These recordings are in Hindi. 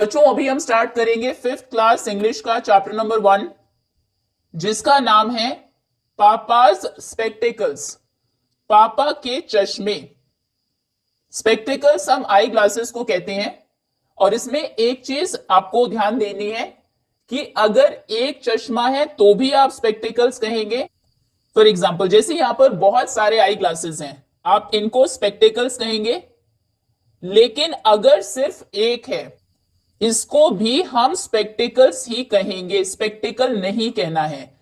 बच्चों अभी हम स्टार्ट करेंगे 5th क्लास इंग्लिश का चैप्टर नंबर 1 जिसका नाम है पापाज स्पेक्टेकल्स। पापा के चश्मे। स्पेक्टेकल्स हम आई ग्लासेस को कहते हैं और इसमें एक चीज आपको ध्यान देनी है कि अगर एक चश्मा है तो भी आप स्पेक्टेकल्स कहेंगे। फॉर एग्जाम्पल जैसे यहां पर बहुत सारे आई ग्लासेस हैं, आप इनको स्पेक्टेकल्स कहेंगे। लेकिन अगर सिर्फ एक है, इसको भी हम स्पेक्टिकल्स ही कहेंगे, स्पेक्टिकल नहीं कहना है।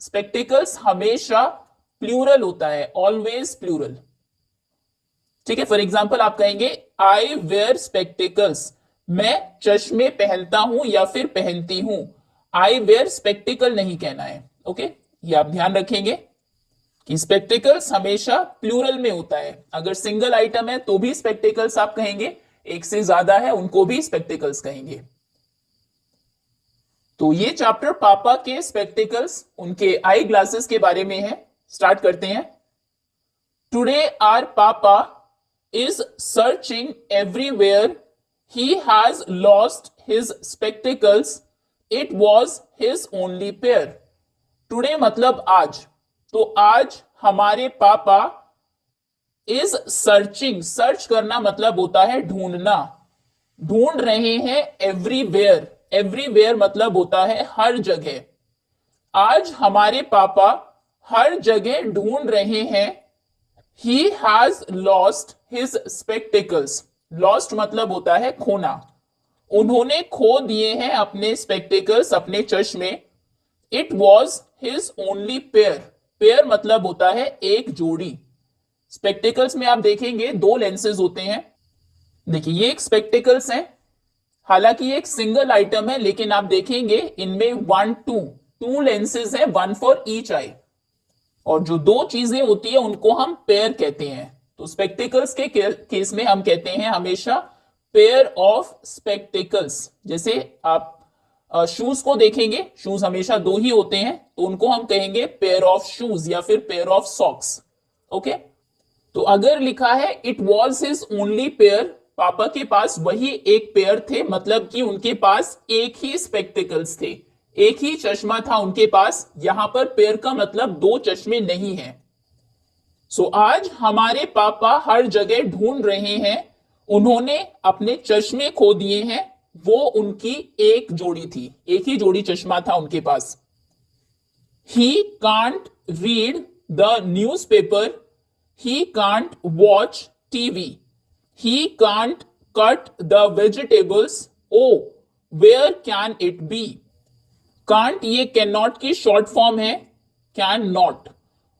स्पेक्टिकल्स हमेशा प्लूरल होता है, ऑलवेज प्लूरल। ठीक है, फॉर एग्जाम्पल आप कहेंगे आई वेयर स्पेक्टिकल्स, मैं चश्मे पहनता हूं या फिर पहनती हूं। आई वेयर स्पेक्टिकल नहीं कहना है। ओके, ये आप ध्यान रखेंगे कि स्पेक्टिकल्स हमेशा प्लूरल में होता है। अगर सिंगल आइटम है तो भी स्पेक्टिकल्स आप कहेंगे, एक से ज्यादा है उनको भी स्पेक्टिकल्स कहेंगे। तो ये चैप्टर पापा के स्पेक्टिकल्स, उनके आई ग्लासेस के बारे में है। स्टार्ट करते हैं। टुडे आवर पापा is searching everywhere, he has lost his spectacles, it was his only pair. Today मतलब आज, तो आज हमारे पापा इज सर्चिंग, सर्च करना मतलब होता है ढूंढना, ढूंढ रहे हैं एवरीवेयर। एवरीवेयर मतलब होता है हर जगह। आज हमारे पापा हर जगह ढूंढ रहे हैं। He has lost his spectacles. Lost मतलब होता है खोना। उन्होंने खो दिए हैं अपने स्पेक्टिकल्स, अपने चश्मे। It was his only pair. Pair मतलब होता है एक जोड़ी। स्पेक्टिकल्स में आप देखेंगे दो लेंसेज होते हैं। देखिए ये एक स्पेक्टिकल्स है, हालांकि ये एक सिंगल आइटम है, लेकिन आप देखेंगे इनमें टू लेंसेज हैं, वन फॉर ईच आई। और जो दो चीजें होती है उनको हम पेयर कहते हैं। तो स्पेक्टिकल्स के केस में हम कहते हैं हमेशा पेयर ऑफ स्पेक्टिकल्स। जैसे आप शूज को देखेंगे, शूज हमेशा दो ही होते हैं, तो उनको हम कहेंगे पेयर ऑफ शूज या फिर पेयर ऑफ सॉक्स। ओके, तो अगर लिखा है it was his only pair, पापा के पास वही एक पेयर थे, मतलब कि उनके पास एक ही स्पेक्टिकल्स थे, एक ही चश्मा था उनके पास। यहां पर पेयर का मतलब दो चश्मे नहीं है। सो आज हमारे पापा हर जगह ढूंढ रहे हैं, उन्होंने अपने चश्मे खो दिए हैं। वो उनकी एक जोड़ी थी, एक ही जोड़ी चश्मा था उनके पास। He can't read the newspaper, he can't watch TV, he can't cut the vegetables, oh where can it be। can't ये cannot की शॉर्ट फॉर्म है, कैन नॉट।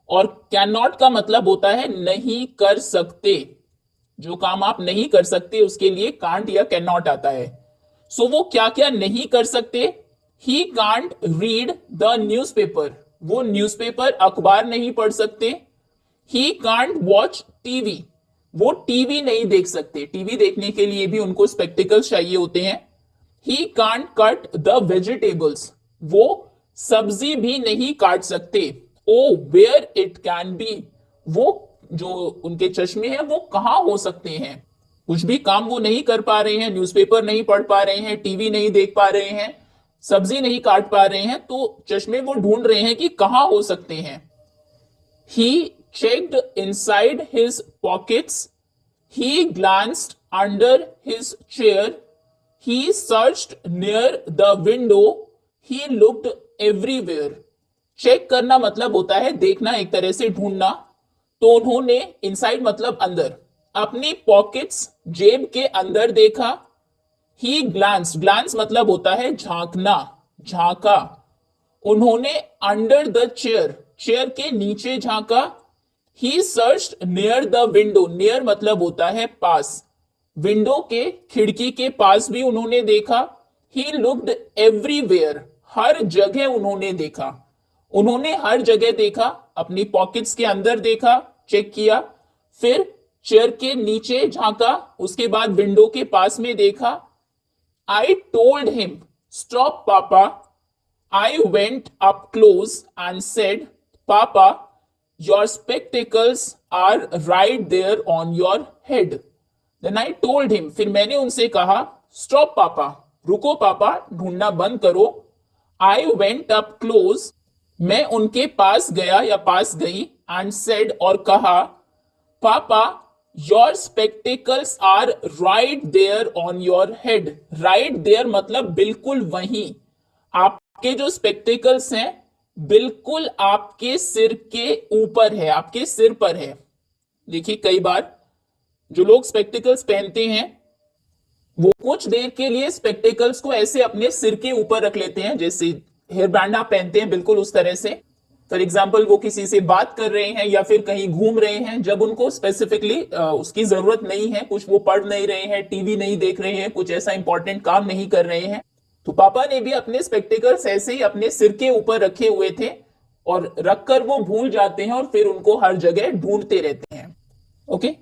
और कैन नॉट का मतलब होता है नहीं कर सकते। जो काम आप नहीं कर सकते उसके लिए कांट या कैन नॉट आता है। सो वो क्या क्या नहीं कर सकते। ही कांट रीड द न्यूज़पेपर, वो न्यूज़पेपर अखबार नहीं पढ़ सकते। ही कांट वॉच टीवी, वो टीवी नहीं देख सकते, टीवी देखने के लिए भी उनको स्पेक्टिकल्स चाहिए होते हैं। He can't cut the vegetables, वो सब्जी भी नहीं काट सकते। ओ वेयर इट कैन बी, वो जो उनके चश्मे हैं वो कहां हो सकते हैं। कुछ भी काम वो नहीं कर पा रहे हैं, न्यूज़पेपर नहीं पढ़ पा रहे हैं, टीवी नहीं देख पा रहे हैं, सब्जी नहीं काट पा रहे हैं, तो चश्मे वो ढूंढ रहे हैं कि कहां हो सकते हैं। He checked inside his pockets, he glanced under his chair, he searched near the window, he looked everywhere। Check करना मतलब होता है देखना, एक तरह से ढूंढना। तो उन्होंने इनसाइड मतलब अंदर, अपनी पॉकेट्स जेब के अंदर देखा। ही ग्लांस, ग्लांस मतलब होता है झांकना, झांका। उन्होंने अंडर द चेयर, चेयर के नीचे झांका। He searched near the window, near मतलब होता है पास, विंडो के खिड़की के पास भी उन्होंने देखा। ही लुक्ड एवरीवेयर, हर जगह उन्होंने देखा। उन्होंने हर जगह देखा, अपनी पॉकेट्स के अंदर देखा, चेक किया, फिर चेयर के नीचे झांका, उसके बाद विंडो के पास में देखा। आई टोल्ड हिम स्टॉप पापा, I went up close and said, Papa, your spectacles are right there on your head। Then I told him, फिर मैंने उनसे कहा स्टॉप पापा, रुको पापा, ढूंढना बंद करो। आई वेंट अप क्लोज, मैं उनके पास गया या पास गई। एंड सेड, और कहा, पापा your spectacles are right there on your head. Right there मतलब बिल्कुल वहीं, आपके जो स्पेक्टिकल्स हैं बिल्कुल आपके सिर के ऊपर है, आपके सिर पर है। देखिए कई बार जो लोग स्पेक्टिकल्स पहनते हैं वो कुछ देर के लिए स्पेक्टिकल्स को ऐसे अपने सिर के ऊपर रख लेते हैं, जैसे हेयर बैंड आप पहनते हैं बिल्कुल उस तरह से। फॉर एग्जाम्पल वो किसी से बात कर रहे हैं या फिर कहीं घूम रहे हैं, जब उनको स्पेसिफिकली उसकी जरूरत नहीं है, कुछ वो पढ़ नहीं रहे हैं, टीवी नहीं देख रहे हैं, कुछ ऐसा इंपॉर्टेंट काम नहीं कर रहे हैं, तो पापा ने भी अपने स्पेक्टिकल्स ऐसे ही अपने सिर के ऊपर रखे हुए थे और रखकर वो भूल जाते हैं और फिर उनको हर जगह ढूंढते रहते हैं। ओके,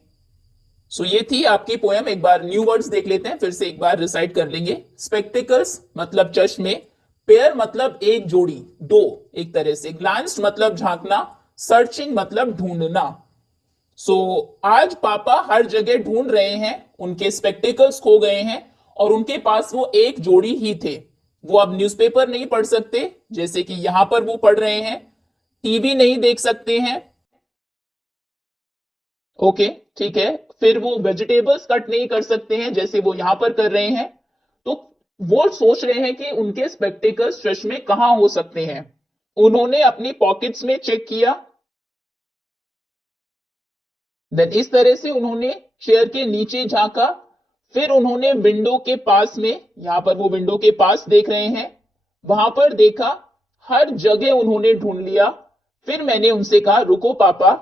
सो ये थी आपकी पोयम। एक बार न्यू वर्ड्स देख लेते हैं, फिर से एक बार रिसाइट कर लेंगे। स्पेक्टिकल्स मतलब चश्मे, पेयर मतलब एक जोड़ी, दो एक तरह से, ग्लांस्ड मतलब झांकना, सर्चिंग मतलब ढूंढना। सो आज पापा हर जगह ढूंढ रहे हैं, उनके स्पेक्टिकल्स खो गए हैं और उनके पास वो एक जोड़ी ही थे। वो अब न्यूज़पेपर नहीं पढ़ सकते जैसे कि यहां पर वो पढ़ रहे हैं, टीवी नहीं देख सकते हैं, ओके ठीक है, फिर वो वेजिटेबल्स कट नहीं कर सकते हैं जैसे वो यहां पर कर रहे हैं। तो वो सोच रहे हैं कि उनके स्पेक्टिकल्स चश्मे कहां हो सकते हैं। उन्होंने अपनी पॉकेट्स में चेक किया, देन इस तरह से उन्होंने चेयर के नीचे झांका, फिर उन्होंने विंडो के पास में, यहां पर वो विंडो के पास देख रहे हैं, वहां पर देखा, हर जगह उन्होंने ढूंढ लिया। फिर मैंने उनसे कहा, रुको पापा,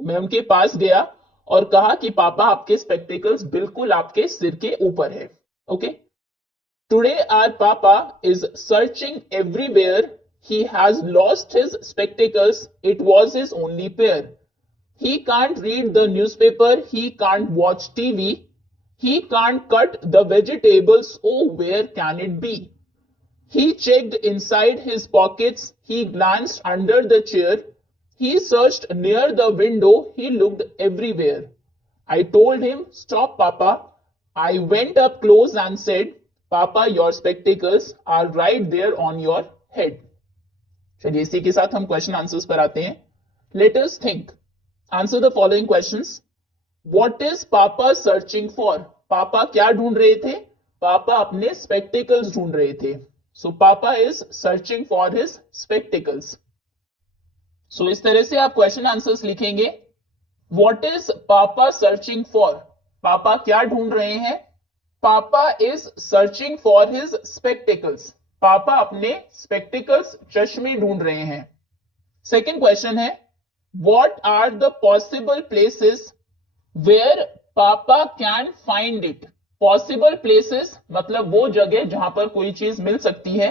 मैं उनके पास गया और कहा कि पापा आपके स्पेक्टिकल्स बिल्कुल आपके सिर के ऊपर है। ओके, टुडे आवर पापा is searching everywhere, he has lost his spectacles, it was his only pair. He can't read the newspaper, he can't watch TV, he can't cut the vegetables, oh where can it be? He checked inside his pockets, he glanced under the chair, he searched near the window, he looked everywhere. I told him, stop papa. I went up close and said, papa your spectacles are right there on your head. चलिए इसी के साथ हम क्वेश्चन आंसर्स पर आते हैं। Let us think. Answer the following questions. What is Papa searching for? पापा क्या ढूंढ रहे थे? पापा अपने spectacles ढूंढ रहे थे। So Papa is searching for his spectacles. So इस तरह से आप क्वेश्चन आंसर्स लिखेंगे। What is Papa searching for? पापा क्या ढूंढ रहे हैं? पापा is searching for his spectacles. पापा अपने spectacles चश्मे ढूंढ रहे हैं। सेकेंड क्वेश्चन है, What are the possible places where Papa can find it? Possible places मतलब वो जगह जहां पर कोई चीज मिल सकती है।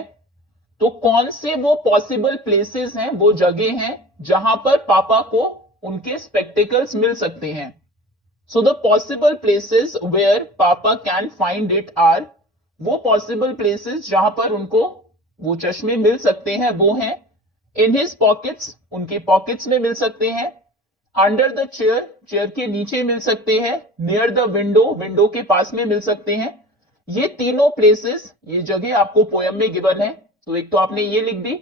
तो कौन से वो पॉसिबल प्लेसेस हैं, वो जगह हैं जहां पर पापा को उनके स्पेक्टिकल्स मिल सकते हैं। So the possible places where पापा कैन फाइंड इट आर, वो पॉसिबल प्लेसेस जहां पर उनको वो चश्मे मिल सकते हैं वो हैं, इन हिज पॉकेट्स, उनकी पॉकेट्स में मिल सकते हैं, अंडर द चेयर, चेयर के नीचे मिल सकते हैं, नियर द विंडो, विंडो के पास में मिल सकते हैं। ये तीनों प्लेसेस, ये जगह आपको पोयम में गिवन है। तो एक तो आपने ये लिख दी,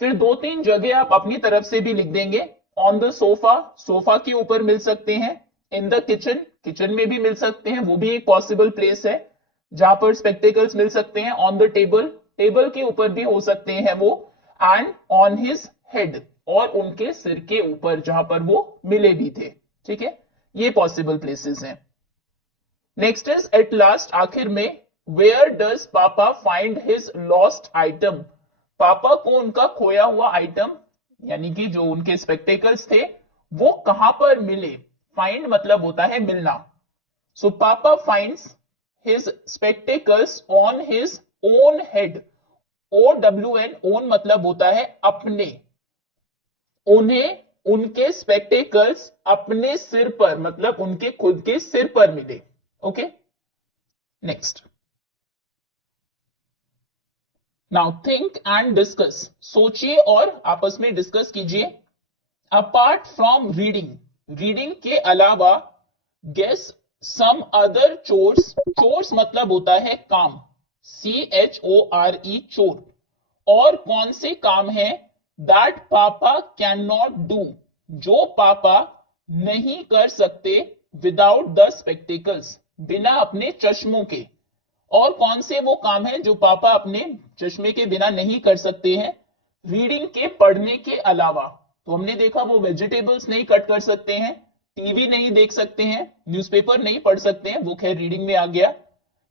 फिर दो तीन जगह आप अपनी तरफ से भी लिख देंगे। ऑन द सोफा, सोफा के ऊपर मिल सकते हैं, इन द किचन, किचन में भी मिल सकते हैं, वो भी एक पॉसिबल प्लेस है जहां पर स्पेक्टिकल्स मिल सकते हैं। ऑन द टेबल, टेबल के ऊपर भी हो सकते हैं वो, एंड ऑन हिज हेड, और उनके सिर के ऊपर जहां पर वो मिले भी थे। ठीक है, ये पॉसिबल प्लेसेस हैं। नेक्स्ट इज एट लास्ट, आखिर में, वेयर डज पापा फाइंड हिज लॉस्ट आइटम? पापा को उनका खोया हुआ आइटम यानी कि जो उनके स्पेक्टिकल्स थे वो कहां पर मिले? फाइंड मतलब होता है मिलना। सो पापा finds his spectacles on his own head. OWN, own मतलब होता है अपने, उन्हें उनके स्पेक्टिकल्स अपने सिर पर मतलब उनके खुद के सिर पर मिले। Okay, next, now think and discuss, सोचिए और आपस में डिस्कस कीजिए। अपार्ट फ्रॉम रीडिंग, रीडिंग के अलावा, guess some other chores, chores मतलब होता है काम, CHORE, चोर। और कौन से काम है दैट पापा कैन नॉट डू, जो पापा नहीं कर सकते विदाउट द स्पेक्टिकल्स, बिना अपने चश्मों के। और कौन से वो काम है जो पापा अपने चश्मे के बिना नहीं कर सकते हैं, रीडिंग के, पढ़ने के अलावा। तो हमने देखा वो वेजिटेबल्स नहीं कट कर सकते हैं, टीवी नहीं देख सकते हैं, न्यूज़पेपर नहीं पढ़ सकते हैं, वो खैर रीडिंग में आ गया।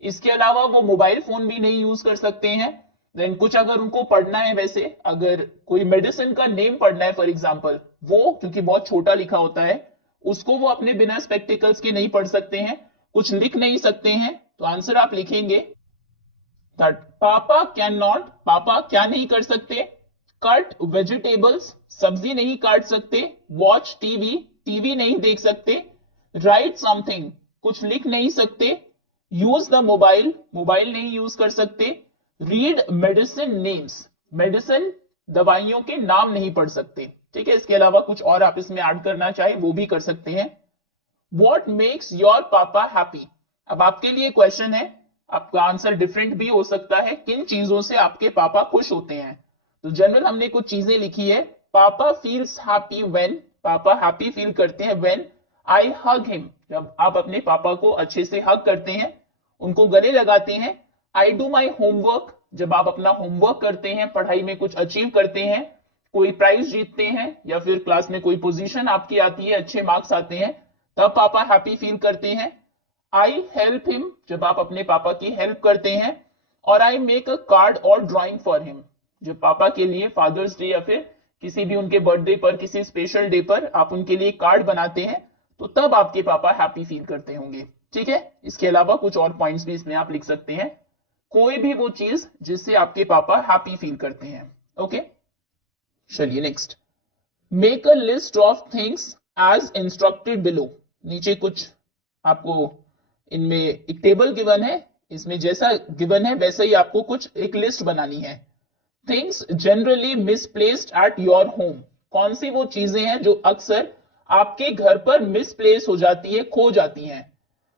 इसके अलावा वो मोबाइल फोन भी नहीं यूज कर सकते हैं। देन कुछ अगर उनको पढ़ना है, वैसे अगर कोई मेडिसिन का नेम पढ़ना है फॉर एग्जांपल, वो क्योंकि बहुत छोटा लिखा होता है, उसको वो अपने बिना स्पेक्टिकल्स के नहीं पढ़ सकते हैं। कुछ लिख नहीं सकते हैं, तो आंसर आप लिखेंगे दैट पापा कैन नॉट, पापा क्या नहीं कर सकते, कट वेजिटेबल्स, सब्जी नहीं काट सकते, वॉच टीवी, टीवी नहीं देख सकते, राइट समथिंग, कुछ लिख नहीं सकते, यूज द मोबाइल, मोबाइल नहीं यूज कर सकते, रीड मेडिसिन नेम्स, मेडिसिन दवाइयों के नाम नहीं पढ़ सकते। ठीक है, इसके अलावा कुछ और आप इसमें ऐड करना चाहे वो भी कर सकते हैं। What makes your पापा हैप्पी, अब आपके लिए क्वेश्चन है, आपका आंसर डिफरेंट भी हो सकता है, किन चीजों से आपके पापा खुश होते हैं। तो जनरल हमने कुछ चीजें लिखी है, पापा फील्स हैप्पी व्हेन, पापा हैप्पी फील करते हैं व्हेन आई हग हिम, जब आप अपने पापा को अच्छे से हग करते हैं, उनको गले लगाते हैं। आई डू माई होमवर्क, जब आप अपना होमवर्क करते हैं, पढ़ाई में कुछ अचीव करते हैं, कोई प्राइज जीतते हैं, या फिर क्लास में कोई पोजीशन आपकी आती है, अच्छे मार्क्स आते हैं, तब पापा हैप्पी फील करते हैं। आई हेल्प हिम, जब आप अपने पापा की हेल्प करते हैं। और आई मेक अ कार्ड और ड्राइंग फॉर हिम, जब पापा के लिए फादर्स डे या फिर किसी भी उनके बर्थडे पर, किसी स्पेशल डे पर आप उनके लिए कार्ड बनाते हैं, तो तब आपके पापा हैप्पी फील करते होंगे। ठीक है, इसके अलावा कुछ और पॉइंट्स भी इसमें आप लिख सकते हैं, कोई भी वो चीज जिससे आपके पापा हैप्पी फील करते हैं। ओके, चलिए next, make a list of things as instructed below. नीचे कुछ आपको इनमें एक टेबल गिवन है, इसमें जैसा गिवन है वैसा ही आपको कुछ एक लिस्ट बनानी है। Things generally misplaced at your home, कौन सी वो चीजें हैं जो अक्सर आपके घर पर मिसप्लेस हो जाती है, खो जाती हैं।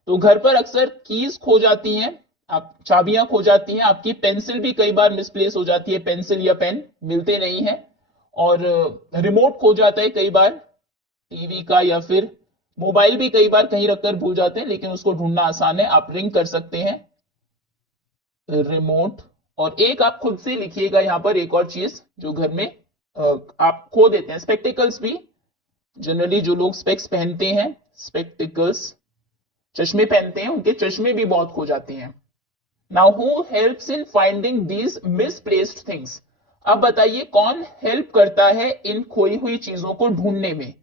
तो घर पर अक्सर कीज खो जाती हैं, आप चाबियां खो जाती हैं, आपकी पेंसिल भी कई बार मिसप्लेस हो जाती है, पेंसिल या पेन मिलते नहीं है, और रिमोट खो जाता है कई बार टीवी का, या फिर मोबाइल भी कई बार कहीं रखकर भूल जाते हैं, लेकिन उसको ढूंढना आसान है, आप रिंग कर सकते हैं रिमोट। और एक आप खुद से लिखिएगा यहां पर एक और चीज जो घर में आप खो देते हैं, स्पेक्टिकल्स भी, जनरली जो लोग स्पेक्स पहनते हैं, स्पेक्टिकल्स चश्मे पहनते हैं, उनके चश्मे भी बहुत खो जाते हैं। Now who helps in finding these misplaced things, अब बताइए कौन हेल्प करता है इन खोई हुई चीजों को ढूंढने में।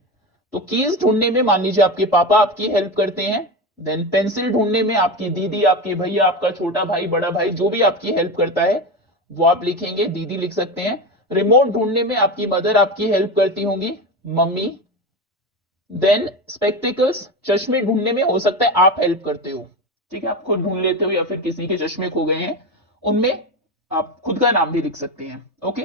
तो कीज ढूंढने में मान लीजिए आपके पापा आपकी हेल्प करते हैं, देन पेंसिल ढूंढने में आपकी दीदी, आपके भैया, आपका छोटा भाई, बड़ा भाई, जो भी आपकी हेल्प करता है वो आप लिखेंगे, दीदी लिख सकते हैं। रिमोट ढूंढने में आपकी मदर आपकी हेल्प करती होंगी, मम्मी। देन स्पेक्टिकल्स, चश्मे ढूंढने में हो सकता है आप हेल्प करते हो, ठीक है, आप खुद ढूंढ लेते हो, या फिर किसी के चश्मे खो गए हैं, उनमें आप खुद का नाम भी लिख सकते हैं। Okay,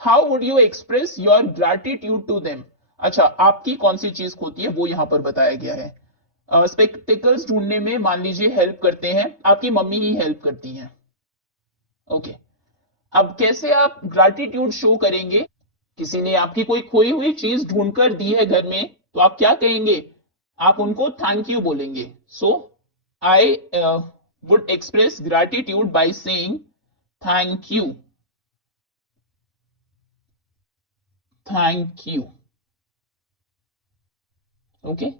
how would you express your gratitude to them, अच्छा आपकी कौन सी चीज खोती है वो यहां पर बताया गया है। स्पेक्टिकल्स ढूंढने में मान लीजिए हेल्प करते हैं, आपकी मम्मी ही हेल्प करती हैं। ओके, अब कैसे आप ग्रैटिट्यूड शो करेंगे, किसी ने आपकी कोई खोई हुई चीज ढूंढकर दी है घर में, तो आप क्या कहेंगे, आप उनको थैंक यू बोलेंगे। So I would express gratitude by saying thank you, thank you. Okay,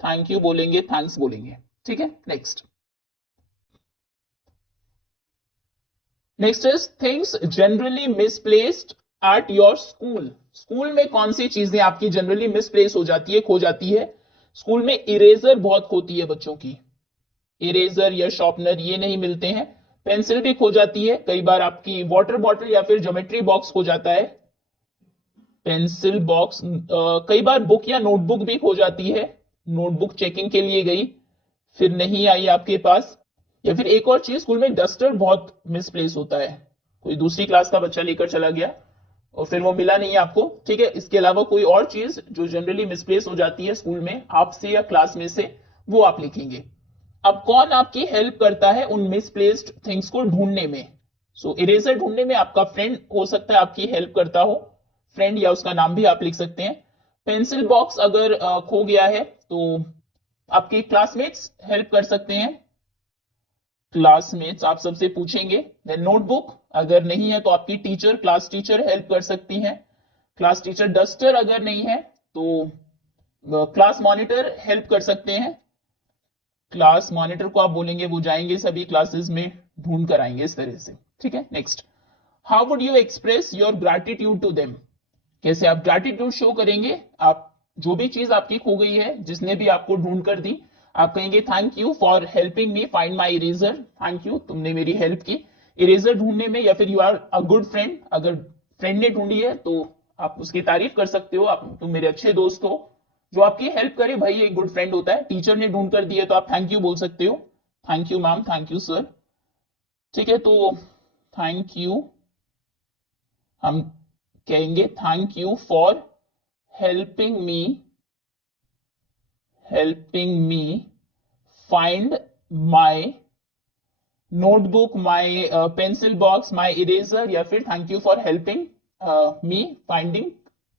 thank you बोलेंगे, थैंक्स बोलेंगे। ठीक है, next, next is things generally misplaced at your school, school में कौन सी चीजें आपकी जनरली मिसप्लेस हो जाती है, खो जाती है। स्कूल में इरेजर बहुत खोती है बच्चों की, इरेजर या शार्पनर ये नहीं मिलते हैं। पेंसिल भी खो जाती है कई बार, आपकी वाटर बॉटल या फिर ज्योमेट्री बॉक्स खो जाता है, पेंसिल बॉक्स। कई बार बुक या नोटबुक भी खो जाती है, नोटबुक चेकिंग के लिए गई फिर नहीं आई आपके पास। या फिर एक और चीज, स्कूल में डस्टर बहुत मिसप्लेस होता है, कोई दूसरी क्लास का बच्चा लेकर चला गया और फिर वो मिला नहीं आपको। ठीक है, इसके अलावा कोई और चीज जो जनरली मिसप्लेस हो जाती है स्कूल में आपसे या क्लास में से, वो आप लिखेंगे। अब कौन आपकी हेल्प करता है उन मिसप्लेस्ड थिंग्स को ढूंढने में? सो इरेजर ढूंढने में आपका फ्रेंड हो सकता है आपकी हेल्प करता हो, फ्रेंड या उसका नाम भी आप लिख सकते हैं। पेंसिल बॉक्स अगर खो गया है तो आपके क्लासमेट्स हेल्प कर सकते हैं, क्लासमेट्स आप सबसे पूछेंगे। देन नोटबुक अगर नहीं है तो आपकी टीचर, क्लास टीचर हेल्प कर सकती हैं, क्लास टीचर। डस्टर अगर नहीं है तो क्लास मॉनिटर हेल्प कर सकते हैं, क्लास मॉनिटर को आप बोलेंगे, वो जाएंगे सभी क्लासेस में ढूंढ कर आएंगे इस तरह से। ठीक है, next, how would you express your gratitude to them? कैसे आप ग्रैटिट्यूड शो करेंगे? आप जो भी चीज आपकी खो गई है, जिसने भी आपको ढूंढ कर दी, आप कहेंगे thank you for helping me find my eraser, thank you तुमने मेरी हेल्प की इरेजर ढूंढने में। या फिर you are a good friend, अगर फ्रेंड ने ढूंढी है तो आप उसकी तारीफ कर सकते हो, आप तुम मेरे अच्छे दोस्त हो। जो आपकी हेल्प करे भाई एक गुड फ्रेंड होता है। टीचर ने ढूंढ कर दी है तो आप थैंक यू बोल सकते हो, thank you ma'am, thank you sir. ठीक है, तो थैंक यू, हम कहेंगे thank you for helping me find my notebook, my pencil box, my eraser, या फिर thank you for helping me finding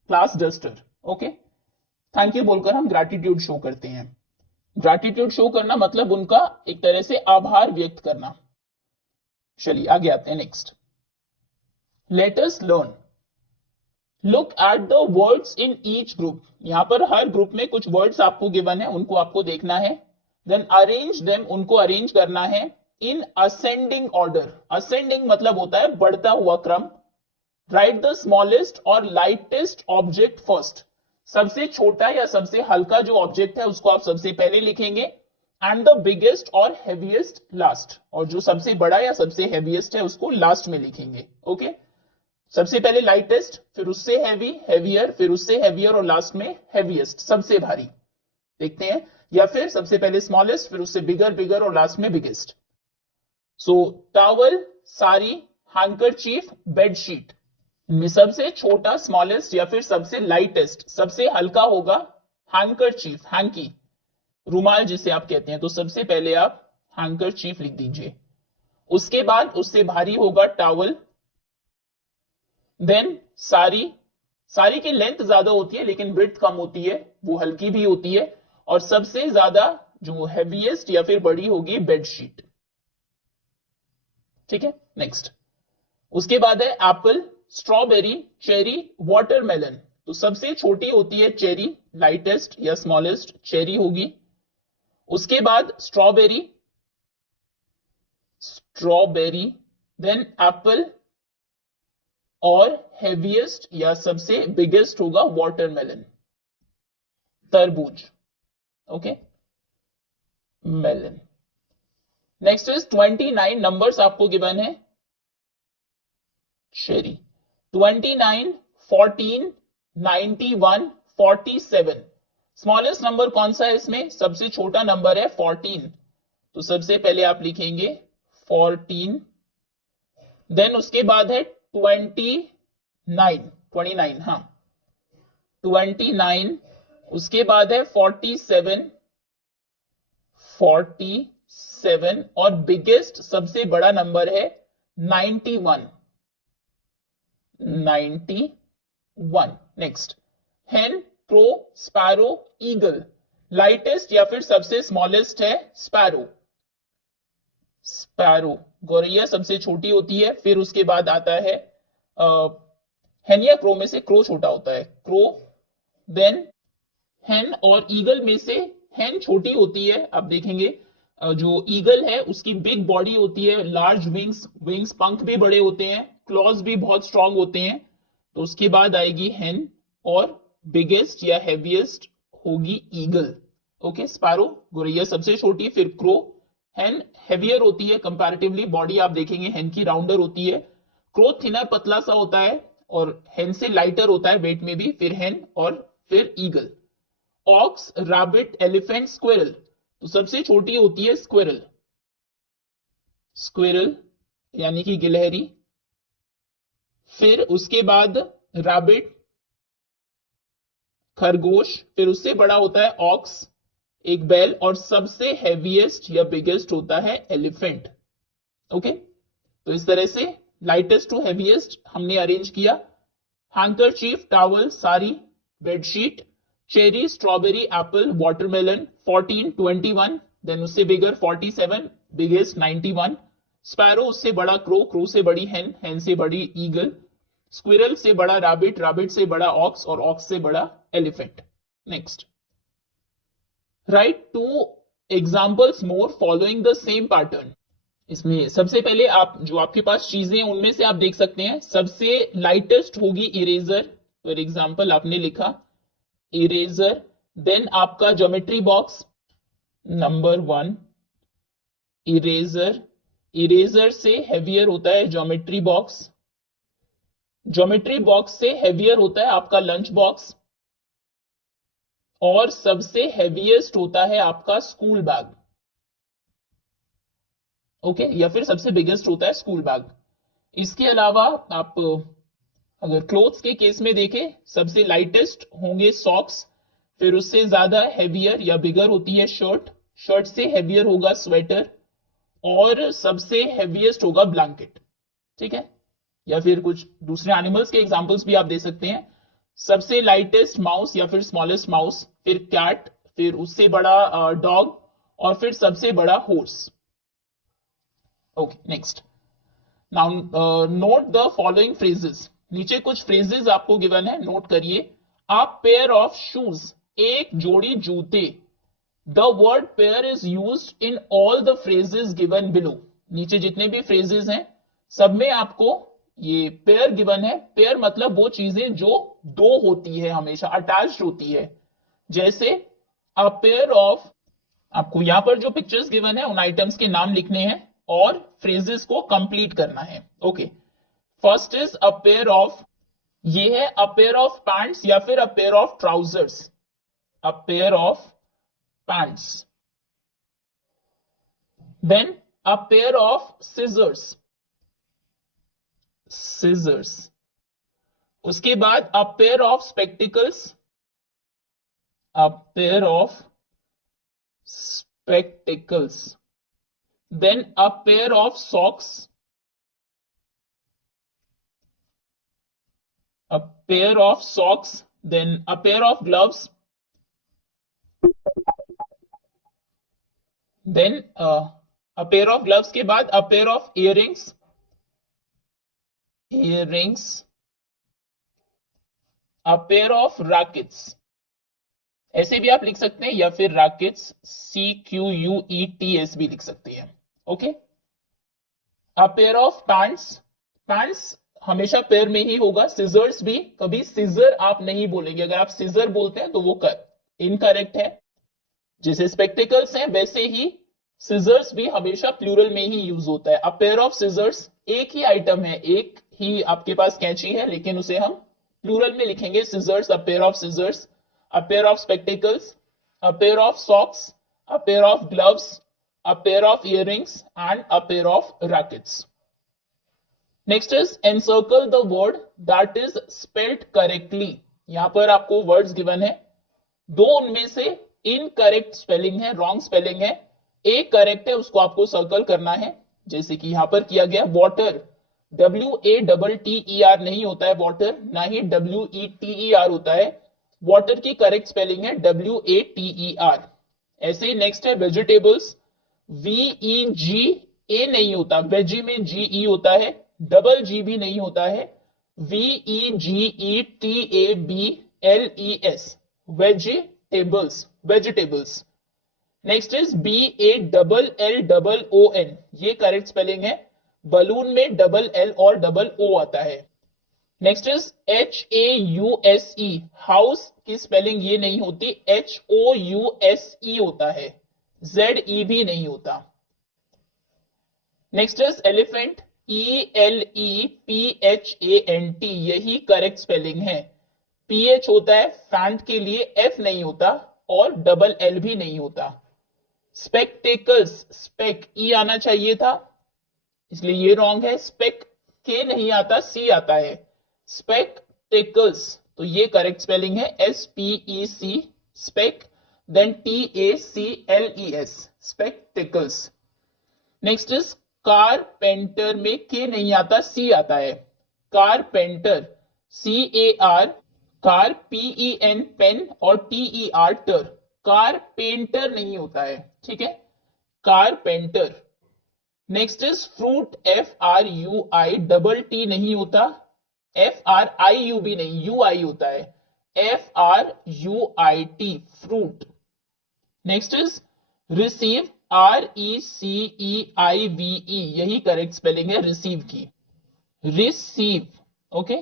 class duster। Okay, thank you बोलकर हम ग्रैटिट्यूड शो करते हैं। ग्रैटिट्यूड शो करना मतलब उनका एक तरह से आभार व्यक्त करना। चलिए आगे आते हैं, next, let us learn. Look at the words in each group. यहां पर हर ग्रुप में कुछ वर्ड्स आपको गिवन है, उनको आपको देखना है। देन अरेंज देम, उनको अरेंज करना है इन असेंडिंग ऑर्डर। असेंडिंग मतलब होता है बढ़ता हुआ क्रम। राइट द स्मॉलेस्ट और लाइटेस्ट ऑब्जेक्ट फर्स्ट। सबसे छोटा या सबसे हल्का जो ऑब्जेक्ट है उसको आप सबसे पहले लिखेंगे, एंड द बिगेस्ट और हैवीएस्ट लास्ट। और जो सबसे बड़ा या सबसे हैवीएस्ट है उसको लास्ट में लिखेंगे। ओके, सबसे पहले लाइटेस्ट, फिर उससे हैवी, हैवियर, फिर उससे हैवियर और लास्ट में हैवीएस्ट, सबसे भारी। देखते हैं, या फिर सबसे पहले स्मॉलेस्ट, फिर उससे बिगर, बिगर और लास्ट में बिगेस्ट। सो टावल, साड़ी, हैंकरचीफ, बेडशीट। इनमें सबसे छोटा स्मॉलेस्ट या फिर सबसे लाइटेस्ट, सबसे हल्का होगा हैंकरचीफ, हैंकी, रुमाल जिसे आप कहते हैं। तो सबसे पहले आप हैंकरचीफ लिख दीजिए। उसके बाद उससे भारी होगा टावल, देन साड़ी। साड़ी की लेंथ ज्यादा होती है लेकिन ब्रेड्थ कम होती है, वो हल्की भी होती है। और सबसे ज्यादा जो हैवीएस्ट या फिर बड़ी होगी बेडशीट। ठीक है, नेक्स्ट, उसके बाद है एप्पल, स्ट्रॉबेरी, चेरी, वाटरमेलन। तो सबसे छोटी होती है चेरी, लाइटेस्ट या स्मॉलेस्ट चेरी होगी। उसके बाद स्ट्रॉबेरी, स्ट्रॉबेरी, देन एप्पल, और हैवीएस्ट या सबसे बिगेस्ट होगा वाटरमेलन, तरबूज। Okay, melon. Next is 29 numbers आपको गिवन है। चेरी 29, 14, 91, 47। स्मॉलेस्ट नंबर कौन सा है इसमें? सबसे छोटा नंबर है 14, तो सबसे पहले आप लिखेंगे 14। देन उसके बाद है 29, 29, हाँ 29। उसके बाद है 47, 47 और बिगेस्ट सबसे बड़ा नंबर है 91, 91। नेक्स्ट, हेन, क्रो, स्पैरो, ईगल। लाइटेस्ट या फिर सबसे स्मॉलेस्ट है स्पैरो, स्पैरो। गौरैया सबसे छोटी होती है, फिर उसके बाद आता है हेन या क्रो में से क्रो छोटा होता है, क्रो। देन हेन और ईगल में से हेन छोटी होती है। आप देखेंगे जो ईगल है उसकी बिग बॉडी होती है, लार्ज विंग्स, विंग्स पंख भी बड़े होते हैं, क्लॉज भी बहुत स्ट्रांग होते हैं। तो उसके बाद आएगी हेन और बिगेस्ट या हैवीएस्ट होगी ईगल। ओके, स्पैरो, गौरैया सबसे छोटी, फिर क्रो। हेन हैवियर होती है कंपैरेटिवली, बॉडी आप देखेंगे हेन की राउंडर होती है। क्रो थिनर, पतला सा होता है, और हेन से लाइटर होता है वेट में भी, फिर हेन और फिर eagle. Ox, rabbit, elephant, squirrel. तो सबसे छोटी होती है स्क्विरल, स्क्विरल यानी कि गिलहरी। फिर उसके बाद रैबिट, खरगोश, फिर उससे बड़ा होता है ऑक्स, एक बैल, और सबसे हैवीएस्ट या बिगेस्ट होता है एलिफेंट। ओके, तो इस तरह से लाइटेस्ट टू हैवीएस्ट हमने अरेंज किया। Handkerchief, towel, sari, bedsheet, cherry, strawberry, apple, watermelon 14, 21, then उससे बिगर 47, बिगेस्ट 91, स्पैरो उससे बड़ा क्रो, क्रो से बड़ी हेन, हेन से बड़ी ईगल, स्क्विरल से बड़ा रैबिट, रैबिट से बड़ा ऑक्स और ऑक्स से बड़ा elephant. Next, right two examples more following the same pattern. इसमें सबसे पहले आप जो आपके पास चीजें हैं उनमें से आप देख सकते हैं, सबसे लाइटेस्ट होगी इरेजर। फॉर एग्जाम्पल आपने लिखा इरेजर। देन आपका geometry box number 1, eraser. Eraser से हैवियर होता है ज्योमेट्री बॉक्स। ज्योमेट्री बॉक्स से हैवियर होता है आपका लंच बॉक्स, और सबसे हैवीएस्ट होता है आपका स्कूल बैग। ओके, या फिर सबसे बिगेस्ट होता है स्कूल बैग। इसके अलावा आप अगर क्लोथ्स के केस में देखें, सबसे लाइटेस्ट होंगे सॉक्स, फिर उससे ज्यादा हैवियर या बिगर होती है शर्ट, शर्ट से हैवियर होगा स्वेटर, और सबसे हैवीएस्ट होगा ब्लैंकेट। ठीक है, या फिर कुछ दूसरे एनिमल्स के एग्जांपल्स भी आप दे सकते हैं। सबसे लाइटेस्ट माउस या फिर स्मॉलेस्ट माउस, फिर कैट, फिर उससे बड़ा डॉग, और फिर सबसे बड़ा horse. Okay, next, now note the following phrases. नीचे कुछ फ्रेजेस आपको गिवन है, नोट करिए। अ पेयर ऑफ शूज, एक जोड़ी जूते। The word pair is used in all the phrases given below. नीचे जितने भी फ्रेजेस हैं सब में आपको ये पेयर गिवन है। पेयर मतलब वो चीजें जो दो होती है, हमेशा अटैच्ड होती है। जैसे अ पेयर ऑफ, आपको यहां पर जो पिक्चर्स गिवन है उन आइटम्स के नाम लिखने हैं और फ्रेजेस को कंप्लीट करना है। Okay, first is a pair of, ये है अ पेयर ऑफ पैंट्स या फिर a pair of trousers. A pair of pants. Then a pair of scissors, scissors. उसके बाद a pair of spectacles, a pair of spectacles. Then a pair of socks, a pair of socks, then a pair of gloves, then a pair of gloves के बाद a pair of earrings, earrings, a pair of rackets, ऐसे भी आप लिख सकते हैं, या फिर rackets, CQUETS भी लिख सकते हैं। Okay, a pair of pants, pants हमेशा पेयर में ही होगा। सिजर्स भी, कभी सिजर आप नहीं बोलेंगे, अगर आप सिजर बोलते हैं तो वो इनकरेक्ट है। जैसे स्पेक्टिकल्स हैं वैसे ही सिजर्स भी हमेशा प्लूरल में ही यूज होता है। अ पेयर ऑफ सिजर्स, एक ही आइटम है, एक ही आपके पास कैंची है, लेकिन उसे हम प्लूरल में लिखेंगे scissors, a pair of scissors. A pair of spectacles, a pair of socks, a pair of gloves, a pair of earrings, and a pair of rackets. Next is encircle the word that is spelled correctly. यहां पर आपको वर्ड्स गिवन है, दो उनमें से इनकरेक्ट स्पेलिंग है, रॉन्ग स्पेलिंग है, एक करेक्ट है, उसको आपको सर्कल करना है। जैसे कि यहां पर किया गया वाटर, WATTER नहीं होता है वाटर, ना ही WETER होता है। वाटर की करेक्ट स्पेलिंग है WATER। ऐसे नेक्स्ट है वेजिटेबल्स, VEGA नहीं होता, वेजी में GE होता है, डबल G भी नहीं होता है, VEGETABLES, vegetables, vegetables. Next is BALLON, ये करेक्ट स्पेलिंग है। बलून में डबल L और डबल O आता है। नेक्स्ट इज HAUSE, हाउस की स्पेलिंग ये नहीं होती, HOUSE होता है, ZE भी नहीं होता। नेक्स्ट इज एलिफेंट, ELEPHANT, यही करेक्ट स्पेलिंग है। PH होता है फैंट के लिए, F नहीं होता, और डबल L भी नहीं होता। स्पेक्टेकल्स, स्पेक E आना चाहिए था, इसलिए ये रॉन्ग है। स्पेक के नहीं आता, C आता है, स्पेक्टेकल्स, तो ये करेक्ट स्पेलिंग है SPEC, spec. Then TACLES, spectacles. Next is carpenter, में के नहीं आता, सी आता है, carpenter, CAR, car PEN pen, और TER टर, कारपेंटर नहीं होता है, ठीक है, carpenter. Next is fruit, FRUI, double T नहीं होता, FRIU भी नहीं, UI होता है, FRUIT, fruit. Next is receive, RECEIVE, यही करेक्ट स्पेलिंग है रिसीव की, रिसीव. ओके,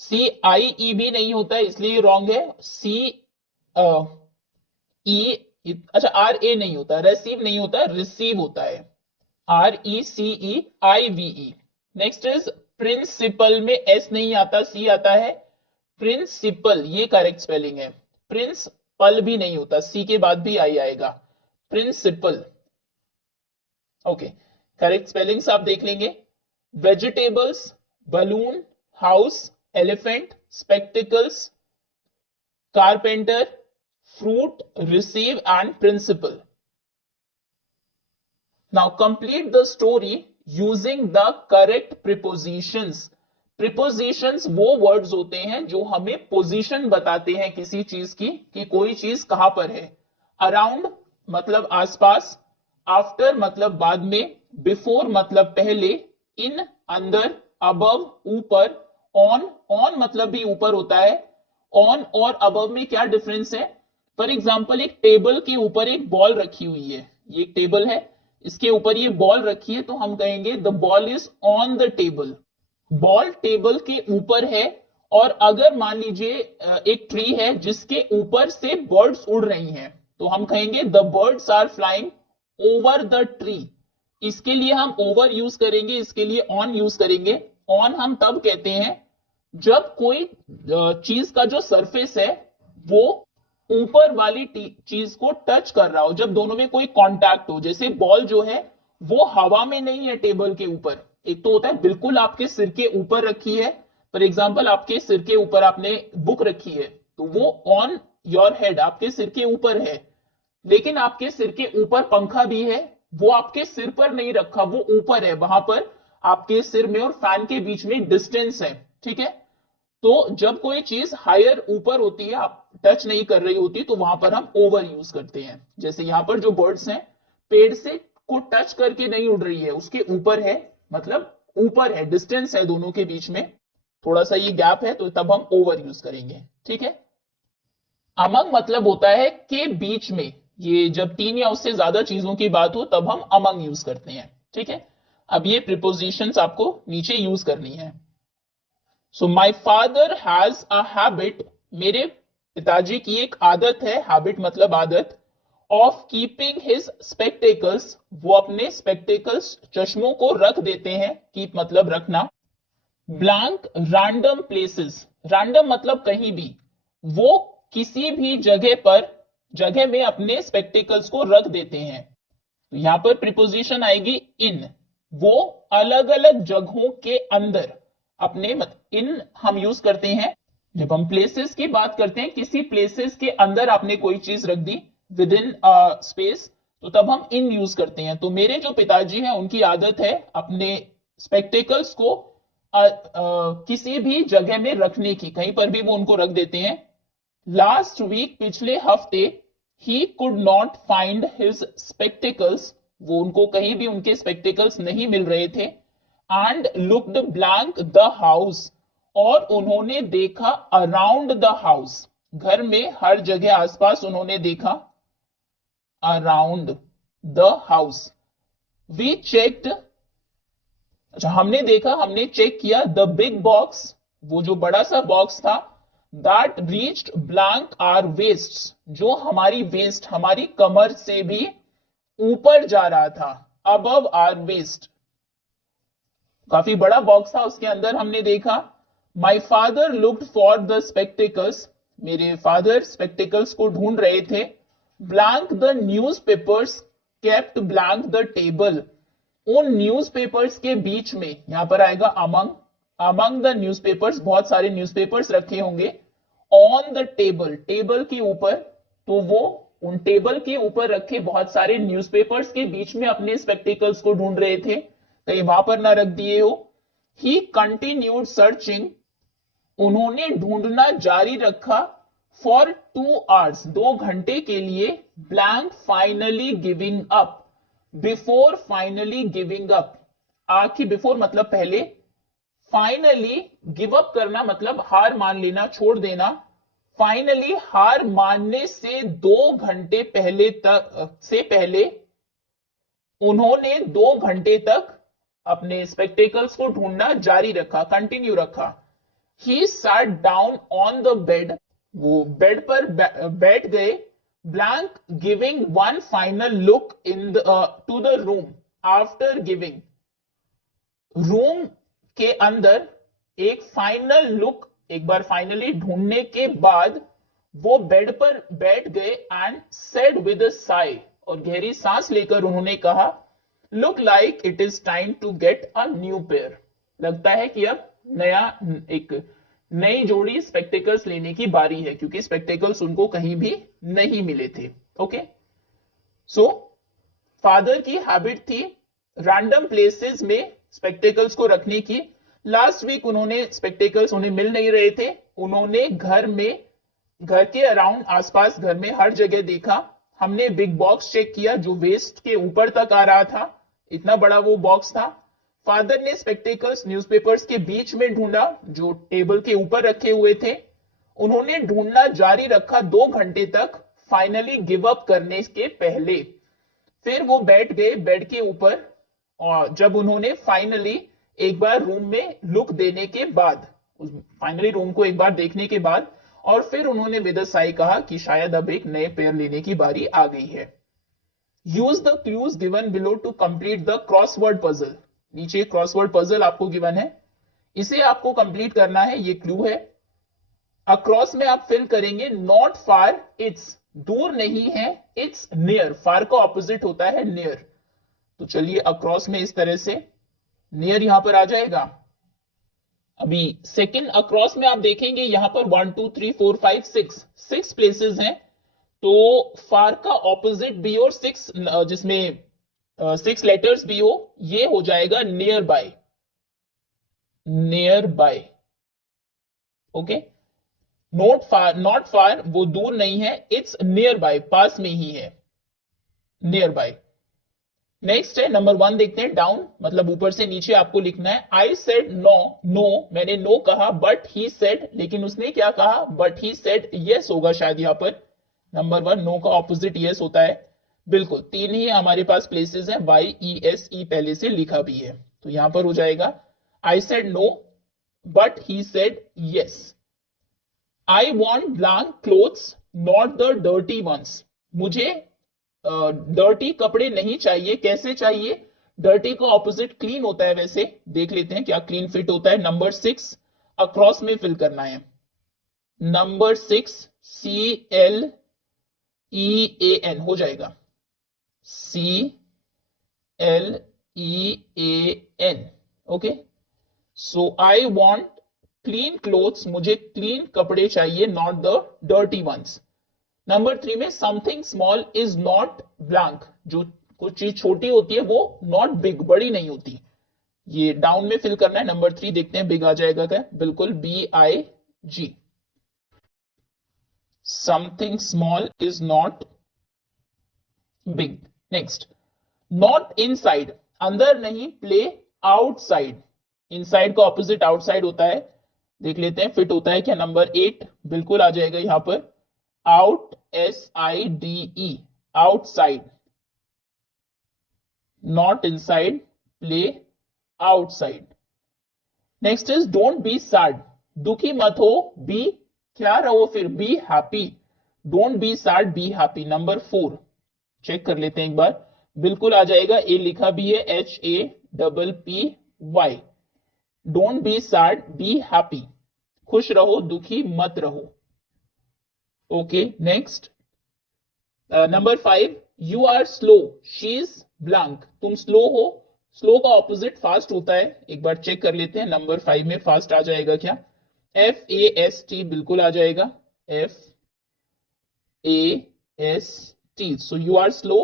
CIE भी नहीं होता है इसलिए रॉन्ग है, अच्छा RA नहीं होता, रिसीव नहीं होता, रिसीव होता है, RECEIVE. नेक्स्ट इज प्रिंसिपल, में S नहीं आता, C आता है, प्रिंसिपल, ये करेक्ट स्पेलिंग है. प्रिंसिपल भी नहीं होता, C के बाद भी आई आएगा, प्रिंसिपल. ओके, करेक्ट स्पेलिंग्स आप देख लेंगे. Vegetables, balloon, house, elephant, spectacles, carpenter, fruit, receive and principal. Now complete the story using the correct prepositions. Prepositions वो words होते हैं जो हमें position बताते हैं किसी चीज की, कि कोई चीज कहां पर है. Around मतलब आसपास, after मतलब बाद में, before मतलब पहले, in अंदर, above ऊपर, on मतलब भी ऊपर होता है. On और above में क्या डिफरेंस है? फॉर एग्जाम्पल, एक टेबल के ऊपर एक बॉल रखी हुई है, ये एक टेबल है, इसके ऊपर ये बॉल रखी है, तो हम कहेंगे the ball is on the table, ball table के ऊपर है. और अगर मान लीजिए एक ट्री है जिसके ऊपर से बर्ड्स उड़ रही हैं, तो हम कहेंगे the birds are flying over the tree. इसके लिए हम ओवर यूज करेंगे, इसके लिए ऑन यूज करेंगे. ऑन हम तब कहते हैं जब कोई चीज का जो सरफेस है वो ऊपर वाली चीज को टच कर रहा हो, जब दोनों में कोई कांटेक्ट हो. जैसे बॉल जो है वो हवा में नहीं है टेबल के ऊपर, एक तो होता है बिल्कुल आपके सिर के ऊपर रखी है, फॉर एग्जांपल आपके सिर के ऊपर आपने बुक रखी है, तो वो ऑन योर हेड, आपके सिर के ऊपर है. लेकिन आपके सिर के ऊपर पंखा भी है, वो आपके सिर पर नहीं रखा, वो ऊपर है, वहां पर आपके सिर में और फैन के बीच में डिस्टेंस है, ठीक है. तो जब कोई चीज हायर ऊपर होती है, आप टच नहीं कर रही होती, तो वहां पर हम ओवर यूज करते हैं. जैसे यहां पर जो बर्ड्स हैं पेड़ से को टच करके नहीं उड़ रही है, उसके ऊपर है, मतलब ऊपर है, डिस्टेंस है दोनों के बीच में, थोड़ा सा ये गैप है, तो तब हम ओवर यूज करेंगे, ठीक है. अमंग मतलब होता है के बीच में, ये जब 3 या उससे ज्यादा चीजों की बात हो तब हम अमंग यूज करते हैं, ठीक है. अब ये प्रीपोजिशंस आपको नीचे यूज करनी है. So my father has a habit, मेरे पिताजी की एक आदत है, हैबिट मतलब आदत, ऑफ कीपिंग हिज स्पेक्टेकल्स, वो अपने स्पेक्टेकल्स चश्मों को रख देते हैं, कीप मतलब रखना, ब्लैंक रैंडम प्लेसेस, रैंडम मतलब कहीं भी, वो किसी भी जगह पर, जगह में अपने स्पेक्टेकल्स को रख देते हैं. तो यहां पर प्रीपोजिशन आएगी इन, वो अलग अलग जगहों के अंदर अपने, इन हम यूज करते हैं जब हम प्लेसेस की बात करते हैं, किसी प्लेसेस के अंदर आपने कोई चीज रख दी विद इन स्पेस, तो तब हम इन यूज करते हैं. तो मेरे जो पिताजी हैं उनकी आदत है अपने स्पेक्टेकल्स को किसी भी जगह में रखने की, कहीं पर भी वो उनको रख देते हैं. लास्ट वीक, पिछले हफ्ते, he could not find his spectacles, वो उनको कहीं भी उनके स्पेक्टेकल्स नहीं मिल रहे थे. And looked blank the house, और उन्होंने देखा अराउंड द हाउस, घर में हर जगह आसपास उन्होंने देखा, around the house. We checked, अच्छा हमने देखा, हमने चेक किया, द बिग बॉक्स, वो जो बड़ा सा बॉक्स था, that reached blank our waist, जो हमारी वेस्ट, हमारी कमर से भी ऊपर जा रहा था, अबव आर वेस्ट, काफी बड़ा बॉक्स था, उसके अंदर हमने देखा. My father looked for the spectacles, मेरे फादर स्पेक्टिकल्स को ढूंढ रहे थे. Blank the news papers kept blank the table, उन न्यूज़पेपर्स के बीच में, यहां पर आएगा अमंग, अमंग द न्यूज़पेपर्स, बहुत सारे न्यूज़पेपर्स रखे होंगे, ऑन द टेबल, टेबल के ऊपर, तो वो उन टेबल के ऊपर रखे बहुत सारे न्यूज़पेपर्स के बीच में अपने स्पेक्टिकल्स को ढूंढ रहे थे, कहीं वहां पर ना रख दिए हो। ही कंटिन्यूड सर्चिंग, उन्होंने ढूंढना जारी रखा। फॉर 2 hours, 2 घंटे के लिए। Blank finally giving up, before finally giving up, आखिर बिफोर मतलब पहले, फाइनली गिव अप करना मतलब हार मान लेना, छोड़ देना। फाइनली हार मानने से 2 घंटे पहले पहले उन्होंने 2 घंटे तक अपने स्पेक्टेकल्स को ढूंढना जारी रखा, कंटिन्यू रखा। He sat down on the bed, वो बेड पर बैठ गए। Blank giving one final look into the room, after giving, room के अंदर एक फाइनल लुक, एक बार फाइनली ढूंढने के बाद वो बेड पर बैठ गए। And said with a sigh, और गहरी सांस लेकर उन्होंने कहा, look like it is time to get a new pair, लगता है कि अब एक नई जोड़ी स्पेक्टिकल्स लेने की बारी है, क्योंकि स्पेक्टिकल्स उनको कहीं भी नहीं मिले थे। ओके, सो फादर की हैबिट थी रैंडम प्लेसेस में स्पेक्टिकल्स को रखने की। लास्ट वीक उन्होंने स्पेक्टिकल्स उन्हें मिल नहीं रहे थे, उन्होंने घर के अराउंड, आसपास घर में हर जगह देखा। हमने बिग बॉक्स चेक किया जो वेस्ट के ऊपर तक आ रहा था, इतना बड़ा वो बॉक्स था। फादर ने स्पेक्टिकल्स न्यूज़पेपर्स के बीच में ढूंढा जो टेबल के ऊपर रखे हुए थे। उन्होंने ढूंढना जारी रखा 2 घंटे तक, फाइनली गिव अप करने के पहले। फिर वो बैठ गए बेड के ऊपर, और जब उन्होंने फाइनली एक बार रूम में लुक देने के बाद, फाइनली रूम को एक बार देखने के बाद, और फिर उन्होंने विद अ साई कहा कि शायद अब एक नए पेयर लेने की बारी आ गई है। Use the clues given below to complete the crossword puzzle, नीचे क्रॉसवर्ड पजल आपको गिवन है, इसे आपको कंप्लीट करना है, ये क्लू है। अक्रॉस में आप फिल करेंगे नॉट फार, इट्स, दूर नहीं है, इट्स नियर, फार का ऑपोजिट होता है नियर। तो चलिए अक्रॉस में इस तरह से नियर यहां पर आ जाएगा। अभी सेकंड अक्रॉस में आप देखेंगे यहां पर 1 2 3 4 5 6 प्लेसेस हैं, तो फार का ऑपोजिट भी और 6 जिसमें 6 लेटर्स भी हो, ये हो जाएगा near by, near by. Okay, not far वो दूर नहीं है, इट्स नियर बाय पास में ही है, नियर बाय। नेक्स्ट है नंबर 1, देखते हैं। डाउन मतलब ऊपर से नीचे आपको लिखना है। आई सेड नो, नो मैंने नो कहा, बट ही सेड, लेकिन उसने क्या कहा, बट ही सेड यस होगा शायद यहां पर। नंबर 1 नो का ऑपोजिट यस होता है, बिल्कुल। 3 ही हमारे पास प्लेसेस हैं, वाई ई एस ई पहले से लिखा भी है, तो यहां पर हो जाएगा I said no but he said yes. I want blank clothes not the dirty ones, मुझे डर्टी कपड़े नहीं चाहिए, कैसे चाहिए, डर्टी का ऑपोजिट क्लीन होता है, वैसे देख लेते हैं क्या क्लीन फिट होता है। नंबर 6 अक्रॉस में फिल करना है, नंबर 6 CLEAN हो जाएगा, CLEAN। Okay, so I want clean clothes, मुझे क्लीन कपड़े चाहिए, not the dirty ones. Number 3 में something small is not blank, जो कुछ चीज छोटी होती है वो नॉट बिग, बड़ी नहीं होती, ये डाउन में फिल करना है। नंबर 3 देखते हैं बिग आ जाएगा क्या, बिल्कुल BIG। Something small is not big. Next, not inside, अंदर नहीं, प्ले आउटसाइड, इनसाइड का ऑपोजिट आउटसाइड होता है, देख लेते हैं फिट होता है क्या। नंबर 8 बिल्कुल आ जाएगा यहां पर, out SIDE, outside, not inside, play outside. Next is don't be sad, दुखी मत हो, बी क्या रहो फिर, be happy, don't be sad be happy. Number 4 check कर लेते हैं एक बार, बिल्कुल आ जाएगा, ए लिखा भी है HAPPY, don't be sad be happy, खुश रहो दुखी मत रहो। Okay, next number 5 you are slow, she is blank, तुम स्लो हो, स्लो का ऑपोजिट फास्ट होता है, एक बार चेक कर लेते हैं। नंबर 5 में फास्ट आ जाएगा क्या, FAST बिल्कुल आ जाएगा, FAST। टीथ, so you are slow,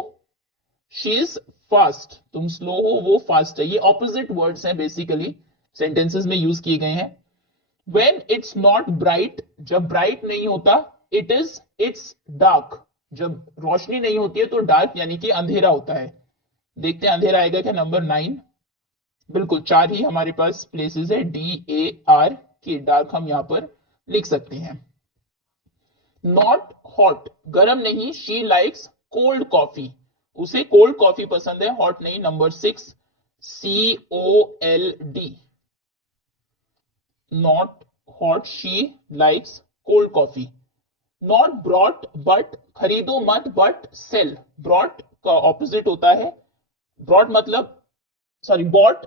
she is fast, तुम स्लो हो वो फास्ट है। ये ऑपोजिट वर्ड्स हैं बेसिकली, सेंटेंसेस में यूज किए गए हैं। व्हेन इट्स नॉट ब्राइट, जब ब्राइट नहीं होता, इट्स डार्क, जब रोशनी नहीं होती है तो डार्क यानी कि अंधेरा होता है। देखते हैं अंधेरा आएगा क्या। नंबर 9, बिल्कुल 4 ही हमारे पास प्लेसेस है, DAR के, डार्क हम यहां पर लिख सकते हैं। नॉट हॉट, गर्म नहीं, शी लाइक्स कोल्ड कॉफी, उसे कोल्ड कॉफी पसंद है, हॉट नहीं। Number 6, COLD, not hot, she likes cold coffee. Not brought, but, खरीदो मत, बट सेल, ब्रॉट का ऑपोजिट होता है, ब्रॉट मतलब, सॉरी बॉट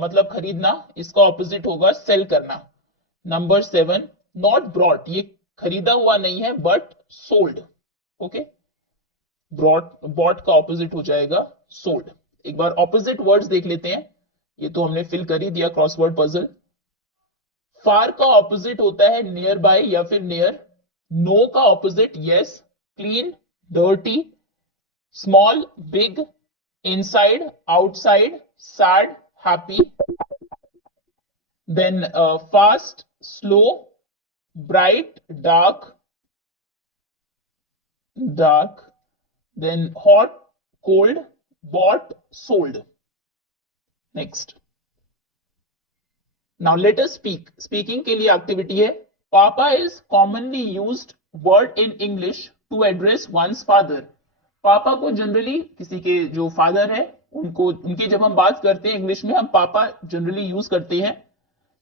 मतलब खरीदना, इसका ऑपोजिट होगा सेल करना। नंबर 7, नॉट ब्रॉट, ये खरीदा हुआ नहीं है, but sold, okay. Brought, bought का ऑपोजिट हो जाएगा सोल्ड। एक बार ऑपोजिट वर्ड्स देख लेते हैं, ये तो हमने फिल कर ही दिया क्रॉसवर्ड पजल। फार का ऑपोजिट होता है नियर बाय या फिर नियर। नो का opposite yes, clean, dirty, small, big, inside, outside, sad, happy. Then fast, slow, bright, dark, dark, then hot, cold, bought, sold. Next. Now let us speak. Speaking के लिए एक्टिविटी है। Papa is commonly used word in English to address one's father. पापा को जनरली किसी के जो फादर है उनको, उनकी जब हम बात करते हैं इंग्लिश में, हम पापा जनरली यूज करते हैं।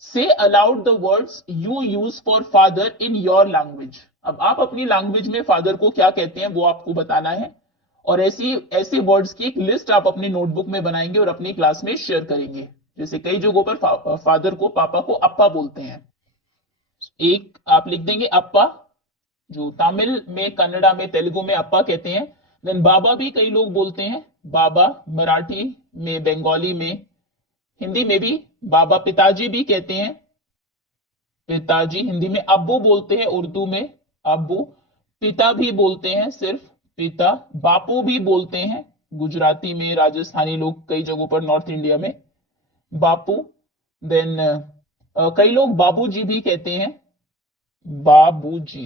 Say aloud the words you use for father in your language. अब आप अपनी लैंग्वेज में फादर को क्या कहते हैं वो आपको बताना है, और ऐसे वर्ड्स की एक लिस्ट आप अपनी नोटबुक में बनाएंगे और अपनी क्लास में शेयर करेंगे। जैसे कई जगहों पर फादर को, पापा को अप्पा बोलते हैं। एक आप लिख देंगे अप्पा, जो तमिल में, कन्नड़ा में, तेलुगु में अप्पा कहते हैं। देन बाबा भी कई लोग बोलते हैं, बाबा मराठी में, बंगाली में, हिंदी में भी बाबा। पिताजी भी कहते हैं, पिताजी हिंदी में। अब्बू बोलते हैं उर्दू में, अब्बू। पिता भी बोलते हैं सिर्फ पिता। बापू भी बोलते हैं गुजराती में, राजस्थानी लोग कई जगहों पर, नॉर्थ इंडिया में बापू। देन कई लोग बाबूजी भी कहते हैं, बाबूजी।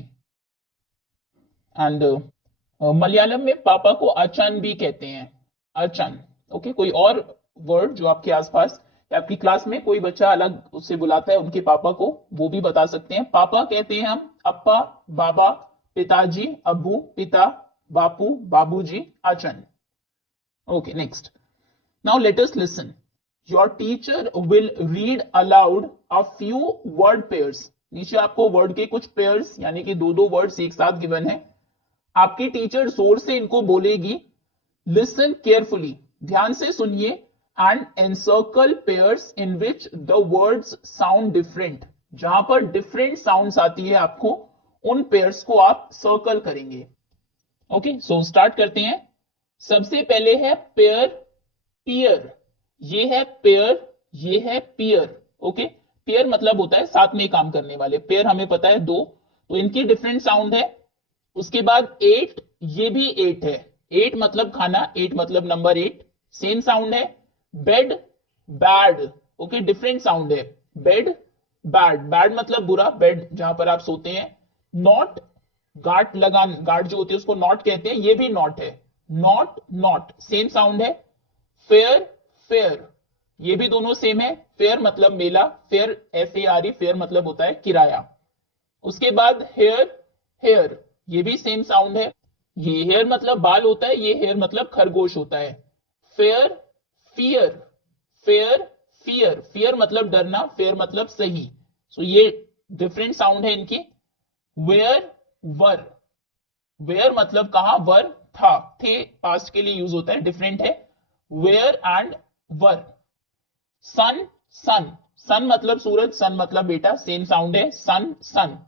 एंड मलयालम में पापा को अचन भी कहते हैं, अचन, ओके। कोई और वर्ड जो आपके आसपास या आपकी क्लास में कोई बच्चा अलग उससे बुलाता है उनके पापा को, वो भी बता सकते हैं। पापा कहते हैं हम अप्पा, बाबा, पिताजी, अब्बू, पिता, बापू, बाबूजी, अचन। Okay, next. Now let us listen. Your teacher will read aloud a few word pairs. नीचे आपको वर्ड के कुछ पेयर्स यानी कि दो दो वर्ड्स एक साथ गिवन है। आपकी टीचर जोर से इनको बोलेगी। लिसन केयरफुली, ध्यान से सुनिए। And encircle pairs in which the words sound different, जहां पर डिफरेंट साउंड्स आती है आपको, उन पेयर्स को आप सर्कल करेंगे। ओके, सो स्टार्ट करते हैं। सबसे पहले है पेयर, पियर। ये है पेयर, ये है पियर, ओके। पेयर मतलब होता है साथ में काम करने वाले, पेयर हमें पता है दो, तो इनकी डिफरेंट साउंड है। उसके बाद 8, ये भी 8 है, 8 मतलब खाना, 8 मतलब नंबर 8, सेम साउंड है। Bed, bad, okay, different sound है। बेड, बैड, बैड मतलब बुरा, बेड जहां पर आप सोते हैं। नॉट, गांठ लगान, गांठ जो होती है उसको नॉट कहते हैं, ये भी नॉट है। नॉट, नॉट, सेम साउंड है। फेयर, फेयर, ये भी दोनों सेम है। फेयर मतलब मेला, फेयर, FARE, फेयर मतलब होता है किराया। उसके बाद हेयर, हेयर, ये भी सेम साउंड है। ये हेयर मतलब बाल होता है, ये हेयर मतलब खरगोश होता है। Fair, fear, fair, fear, fear मतलब डरना, फेयर मतलब सही। सो ये डिफरेंट साउंड है इनकी। वेयर, वर, वेयर मतलब कहां, वर था, थे पास्ट के लिए यूज होता है, डिफरेंट है। वेयर एंड वर। सन, सन, सन मतलब सूरज, सन मतलब बेटा, सेम साउंड है। सन, son.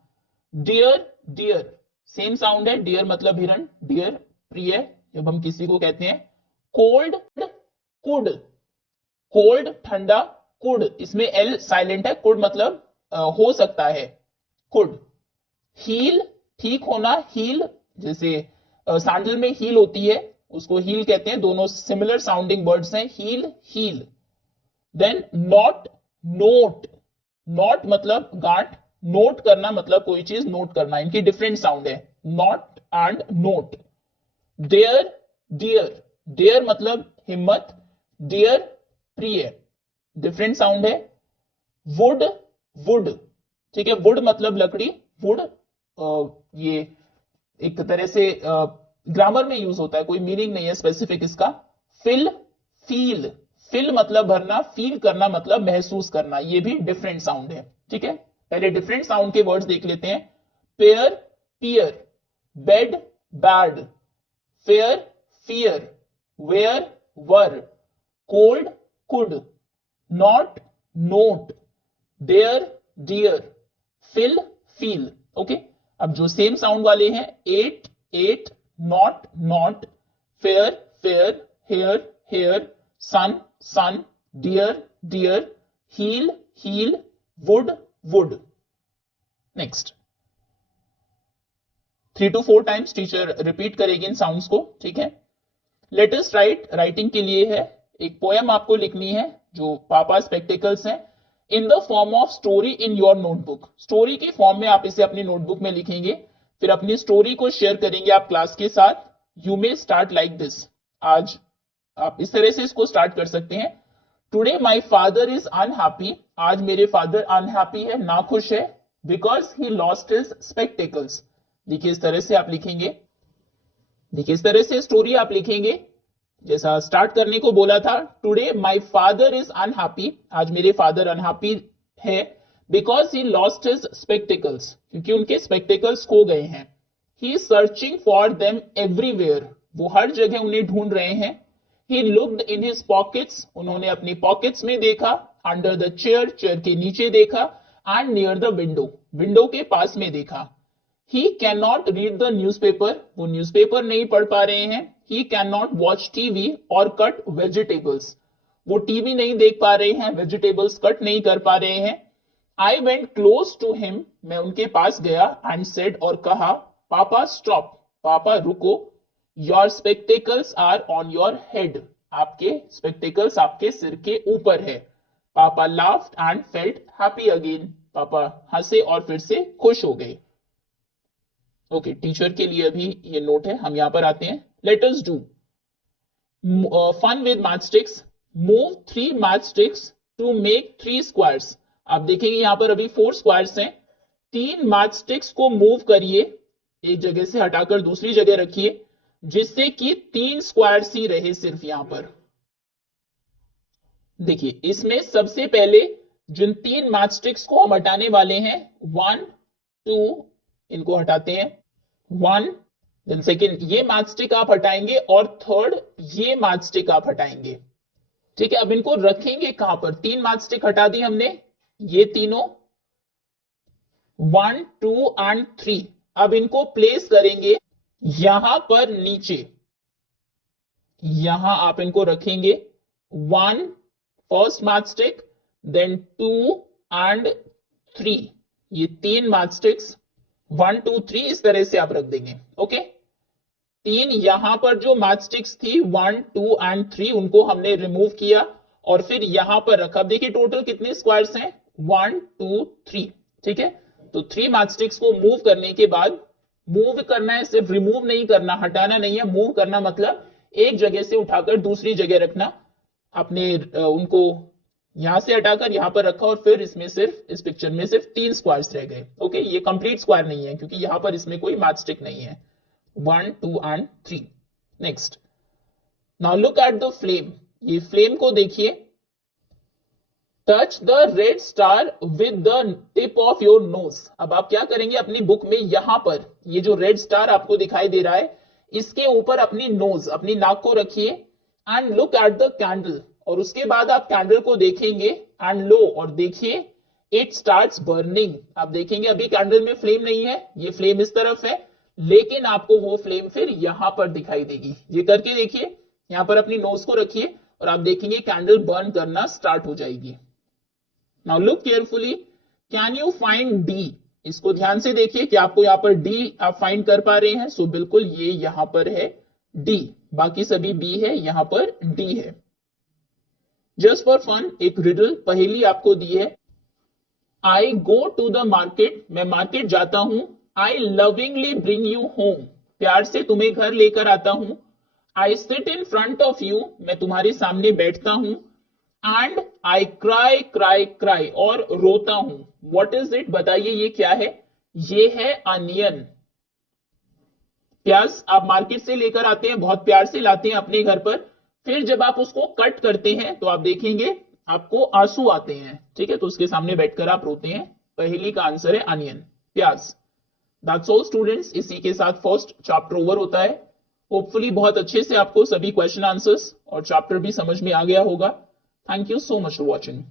Dear, dear, same sound है। डियर मतलब हिरण, डियर प्रिय जब हम किसी को कहते हैं। कोल्ड, कुड, कोल्ड ठंडा, कुड इसमें एल साइलेंट है, कुड मतलब हो सकता है, कुड। हील, ठीक होना, हील जैसे सैंडल में हील होती है, उसको हील कहते हैं, दोनों सिमिलर साउंडिंग वर्ड्स हैं, heel heal. Then not, note, knot मतलब गांठ, नोट करना मतलब कोई चीज नोट करना, इनकी डिफरेंट साउंड है, not and note. Dare, dear, dare मतलब हिम्मत, डियर प्रिय, डिफरेंट साउंड है। वुड, वुड, ठीक है, वुड मतलब लकड़ी, वुड ये एक तरह से ग्रामर में यूज होता है, कोई मीनिंग नहीं है स्पेसिफिक इसका। फिल, फील, फिल मतलब भरना, फील करना मतलब महसूस करना, ये भी डिफरेंट साउंड है, ठीक है। पहले डिफरेंट साउंड के वर्ड्स देख लेते हैं। Pair, peer, bed, bad, fair, fear, where, were, cold, could, not, note, dare, dear, fill, feel. Okay, अब जो सेम साउंड वाले हैं, eight, ate, not, knot, fair, fare, hair, hare, sun, son, dear, deer, heal, heel, wood, would. Next 3 to 4 times teacher repeat करेगी इन साउंड्स को, ठीक है। लेट अस राइट, राइटिंग के लिए है, एक पोएम आपको लिखनी है जो पापा स्पेक्टिकल्स है, in the form of story in your notebook. Story के फॉर्म में आप इसे अपनी नोटबुक में लिखेंगे, फिर अपनी स्टोरी को शेयर करेंगे आप क्लास के साथ। You may start like this, आज आप इस तरह से इसको स्टार्ट कर सकते हैं। Today my father is unhappy, आज मेरे फादर अनहैप्पी है, नाखुश है, because he lost his spectacles. देखिए इस तरह से आप लिखेंगे, देखिए इस तरह से स्टोरी आप लिखेंगे जैसा स्टार्ट करने को बोला था। Today my father is unhappy, आज मेरे फादर अनहैप्पी है, because he lost his spectacles, क्योंकि उनके स्पेक्टिकल्स खो गए हैं। He is searching for them everywhere, वो हर जगह उन्हें ढूंढ रहे हैं। He looked in his pockets, उन्होंने अपनी पॉकेट्स में देखा। अंडर द चेयर, चेयर के नीचे देखा। And near the window, window के पास में देखा। He can not read the newspaper, वो न्यूज़पेपर नहीं पढ़ पा रहे हैं। He can not watch TV और कट वेजिटेबल्स, वो टीवी नहीं देख पा रहे हैं, वेजिटेबल्स कट नहीं कर पा रहे हैं। I went close to him, मैं उनके पास गया। एंड सेड, और कहा, पापा स्टॉप, पापा रुको। Your spectacles are on your head, आपके स्पेक्टिकल्स आपके सिर के ऊपर है। पापा laughed and felt happy again, पापा हंसे और फिर से खुश हो गए। ओके, टीचर के लिए अभी ये नोट है, हम यहां पर आते हैं। Let us do fun with math sticks, move 3 math sticks to make 3 squares. आप देखेंगे यहां पर अभी 4 स्क्वायर्स हैं, 3 मैथ स्टिक्स को मूव करिए, एक जगह से हटाकर दूसरी जगह रखिए, जिससे कि 3 स्क्वायर्स ही रहे सिर्फ यहां पर। देखिए इसमें सबसे पहले जिन 3 मैथ स्टिक्स को हम हटाने वाले हैं, 1 2, इनको हटाते हैं, 1, देन सेकेंड ये मैथ स्टिक आप हटाएंगे, और थर्ड ये मैथ स्टिक आप हटाएंगे, ठीक है। अब इनको रखेंगे कहां पर, 3 मैथ स्टिक हटा दी हमने, ये तीनों 1 2 एंड 3, अब इनको प्लेस करेंगे यहां पर नीचे, यहां आप इनको रखेंगे, 1 first math stick, then 2 and 3, ये 3 मैथ स्टिक्स 1 2 3 इस तरह से आप रख देंगे। ओके, 3 यहां पर जो मैथ स्टिक्स थी 1 2 एंड 3, उनको हमने रिमूव किया और फिर यहां पर रखा। अब देखिए टोटल कितने स्क्वायर्स हैं, 1 2 3, ठीक है। तो 3 मैथ स्टिक्स को मूव करने के बाद, मूव करना है सिर्फ, रिमूव नहीं करना, हटाना नहीं है, मूव करना मतलब एक जगह से उठाकर दूसरी जगह रखना। आपने उनको यहां से हटाकर यहां पर रखा और फिर इसमें सिर्फ, इस पिक्चर में सिर्फ 3 स्क्वायर्स रह गए। ओके, ये कंप्लीट स्क्वायर नहीं है क्योंकि यहां पर इसमें कोई मैथ स्टिक नहीं है। 1 2 and 3। Next, now look at the flame, ये फ्लेम को देखिए। Touch the red star with the tip of your nose. अब आप क्या करेंगे, अपनी बुक में यहां पर ये जो रेड स्टार आपको दिखाई दे रहा है, इसके ऊपर अपनी नोज, अपनी नाक को रखिए। And look at the candle, और उसके बाद आप कैंडल को देखेंगे। एंड लो, और देखिए, इट स्टार्ट्स बर्निंग। आप देखेंगे अभी कैंडल में फ्लेम नहीं है, ये फ्लेम इस तरफ है, लेकिन आपको वो फ्लेम फिर यहां पर दिखाई देगी। ये करके देखिए, यहां पर अपनी नोज को रखिए और आप देखेंगे कैंडल बर्न करना स्टार्ट हो जाएगी। Now look carefully, can you find D, इसको ध्यान से देखिए कि आपको यहां पर डी आप फाइंड कर पा रहे हैं। सो बिल्कुल ये यहां पर है डी, बाकी सभी बी है, यहां पर डी है। जस्ट फॉर फन एक रिडल पहेली आपको दी है। आई गो टू द मार्केट, मैं मार्केट जाता हूं। आई लविंगली ब्रिंग यू होम, प्यार से तुम्हें घर लेकर आता हूं। I sit in front of you, मैं तुम्हारे सामने बैठता हूं। And I cry cry cry, और रोता हूं। व्हाट इज इट, बताइए ये क्या है? ये है अनियन। प्याज आप मार्केट से लेकर आते हैं, बहुत प्यार से लाते हैं अपने घर पर, फिर जब आप उसको कट करते हैं तो आप देखेंगे आपको आंसू आते हैं, ठीक है, तो उसके सामने बैठकर आप रोते हैं। पहेली का आंसर है अनियन, प्याज। दैट्स ऑल स्टूडेंट्स, इसी के साथ फर्स्ट चैप्टर ओवर होता है। होपफुली बहुत अच्छे से आपको सभी क्वेश्चन आंसर्स और चैप्टर भी समझ में आ गया होगा। Thank you so much for watching.